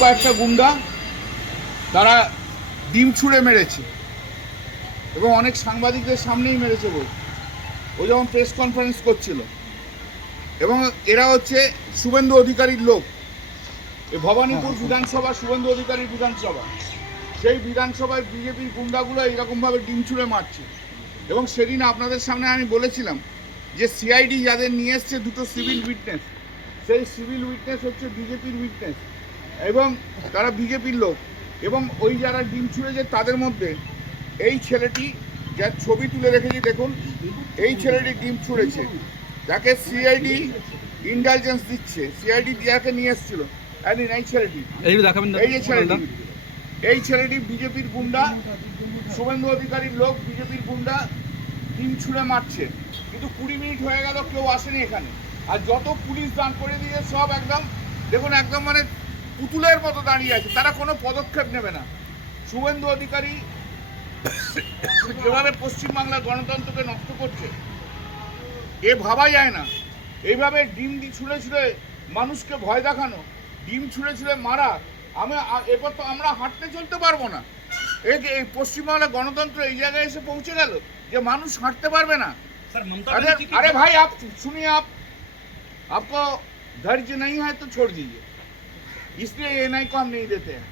কয়েকটা গুন্ডা তারা ডিম ছুঁড়ে মেরেছে এবং অনেক সাংবাদিকদের সামনেই মেরেছে বই। ও যখন প্রেস কনফারেন্স করছিল, এবং এরা হচ্ছে শুভেন্দু অধিকারীর লোক। এই ভবানীপুর বিধানসভা শুভেন্দু অধিকারীর বিধানসভা, সেই বিধানসভায় বিজেপির গুন্ডাগুলো এইরকমভাবে ডিম ছুঁড়ে মারছে। এবং সেদিন আপনাদের সামনে আমি বলেছিলাম যে সিআইডি যাদের নিয়ে এসছে দুটো সিভিল উইটনেস, সেই সিভিল উইটনেস হচ্ছে বিজেপির উইটনেস এবং তারা বিজেপির লোক। এবং ওই যারা ডিম ছুঁড়েছে তাদের মধ্যে এই ছেলেটি, যার ছবি তুলে রেখেছি দেখুন, এই ছেলেটি ডিম ছুঁড়েছে, যাকে সিআইডি ইন্টেলিজেন্স দিচ্ছে, সিআইডি যাকে নিয়ে এসেছিল। এই ছেলেটি, এই যে ছেলেটি, এই ছেলেটি বিজেপির গুন্ডা, শুভেন্দু অধিকারীর লোক, বিজেপির গুন্ডা ডিম ছুঁড়ে মারছে। কিন্তু 20 মিনিট হয়ে গেল, কেউ আসেনি এখানে। আর যত পুলিশ দান করে দিয়ে সব একদম দেখুন, একদম মানে পুতুলের মতো দাঁড়িয়ে আছে, তারা কোনো পদক্ষেপ নেবে না। শুভেন্দু অধিকারী যেভাবে পশ্চিমবাংলার গণতন্ত্রকে নষ্ট করছে, এ ভাবা যায় না। এইভাবে ডিম ছুঁড়ে ছুঁড়ে মানুষকে ভয় দেখানো, ডিম ছুঁড়ে ছুঁড়ে মারা, এরপর তো আমরা হাঁটতে চলতে পারবো না। এই পশ্চিমবাংলার গণতন্ত্র এই জায়গায় এসে পৌঁছে গেল যে মানুষ হাঁটতে পারবে না। अरे भाई आप सुनिए, आपको धैर्य नहीं है तो छोड़ दीजिए, इसलिए एनआई को हम नहीं देते हैं।